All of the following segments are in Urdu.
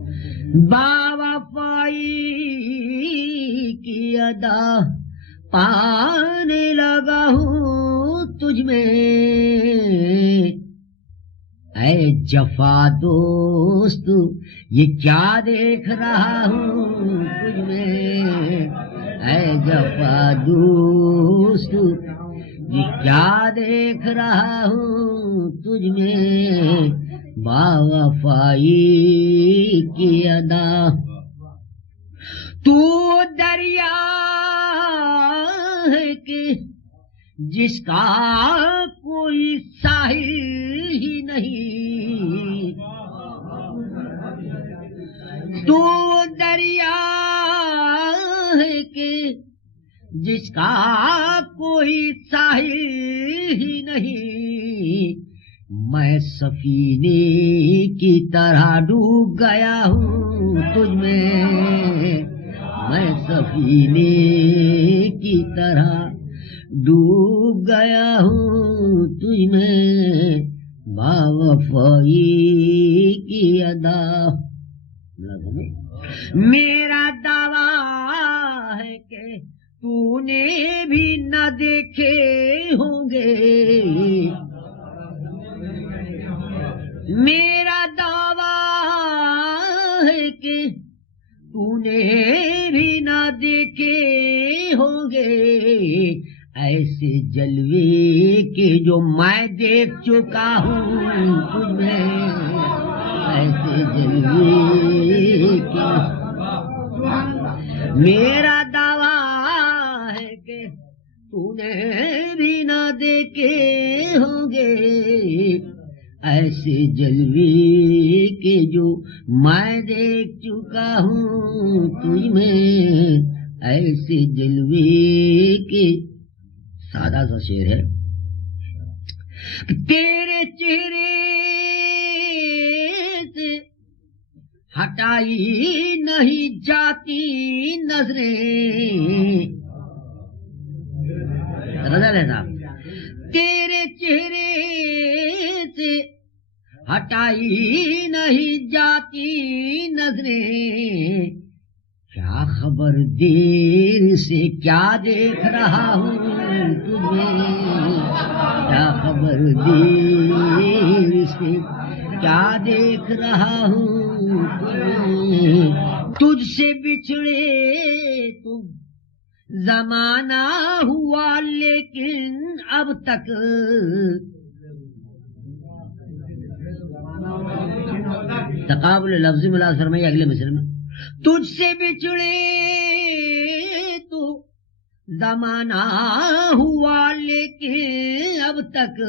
باوفائی کی ادا پانے لگا ہوں تجھ میں، اے جفا دوست یہ کیا دیکھ رہا ہوں تجھ میں، اے جفا دوست یہ کیا دیکھ رہا ہوں تجھ میں، باوفائی کی ادا۔ تو دریا ہے کہ جس کا کوئی ساحل ہی نہیں، تو دریا ہے کہ جس کا کوئی ساحل ہی نہیں، میں سفینے کی طرح ڈوب گیا ہوں تجھ میں، میں سفینے کی طرح ڈوب گیا ہوں تجھ میں، باوفائی کی ادا۔ میرا دعویٰ ہے کہ تو نے بھی نہ دیکھے ہوں گے، میرا دعویٰ ہے کہ تو نے بھی نہ دیکھے ہوں گے، ایسے جلوے کے جو میں دیکھ چکا ہوں تجھ میں، ایسے جلوے کے میرا دعویٰ ہے کہ تو نے بھی نہ دیکھے ہوں گے، ایسے جلوے کے جو میں دیکھ چکا ہوں تجھ میں، ایسے جلوے کے۔ سادہ سا شعر ہے۔ تیرے چہرے سے ہٹائی نہیں جاتی نظریں، غزل ہے صاحب، تیرے چہرے سے ہٹائی نہیں جاتی نظریں، کیا خبر دیر سے کیا دیکھ رہا ہوں تجھے، کیا خبر دیر سے کیا دیکھ رہا ہوں تجھے، تجھ سے بچھڑے تم زمانہ ہوا لیکن اب تک تقابل لفظی ملاحظ فرمائیے اگلے مصرع میں، تجھ سے بچھڑے تو زمانہ ہوا لیکن اب تک،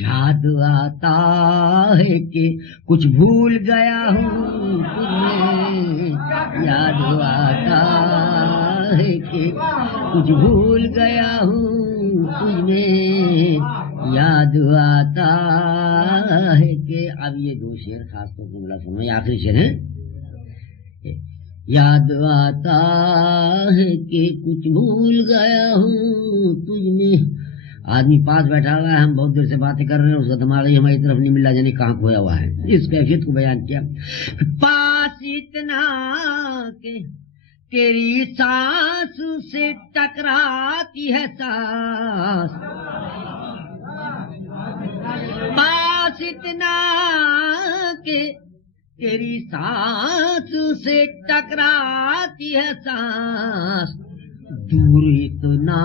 یاد آتا ہے کہ کچھ بھول گیا ہوں تجھے، یاد آتا ہے کہ کچھ بھول گیا ہوں تجھ میں، یاد آتا ہے کہ۔ اب یہ دو شعر خاص طور پر ملا سنو، یہ آخری شعر ہے۔ یاد آتا ہے کہ کچھ بھول گیا ہوں تجھ میں، آدمی پاس بیٹھا ہوا ہے، ہم بہت دیر سے باتیں کر رہے ہیں، اس کا دماغ ہی ہماری طرف نہیں ملا، جانے کہاں کھویا ہوا ہے، اس کیفیت کو بیان کیا۔ پاس اتنا کہ تیری سانس سے ٹکراتی ہے سانس، پاس اتنا کہ تیری سانس سے ٹکراتی ہے سانس، دور اتنا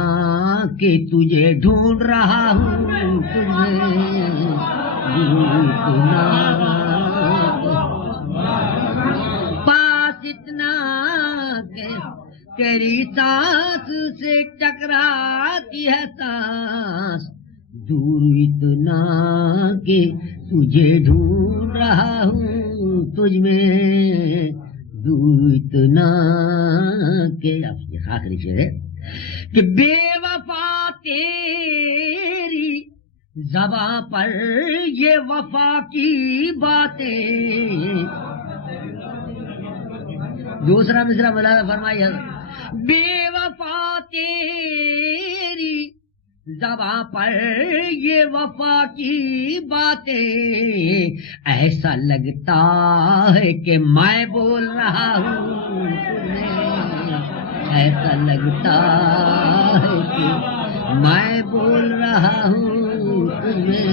کہ تجھے ڈھونڈ رہا ہوں تجھے، دور اتنا پاس اتنا کہ تیری سانس سے ٹکراتی ہے سانس، دور اتنا کہ تجھے ڈھونڈ رہا ہوں تجھ میں، دور اتنا کہ۔ آخری شعر ہے کہ بے وفا تیری زباں پر یہ وفا کی باتیں، دوسرا مصرع ملاحظہ فرمائیے، بے وفا تیری زباں پر یہ وفا کی باتیں، ایسا لگتا ہے کہ میں بول رہا ہوں تمہیں، ایسا لگتا ہے کہ میں بول رہا ہوں تمہیں۔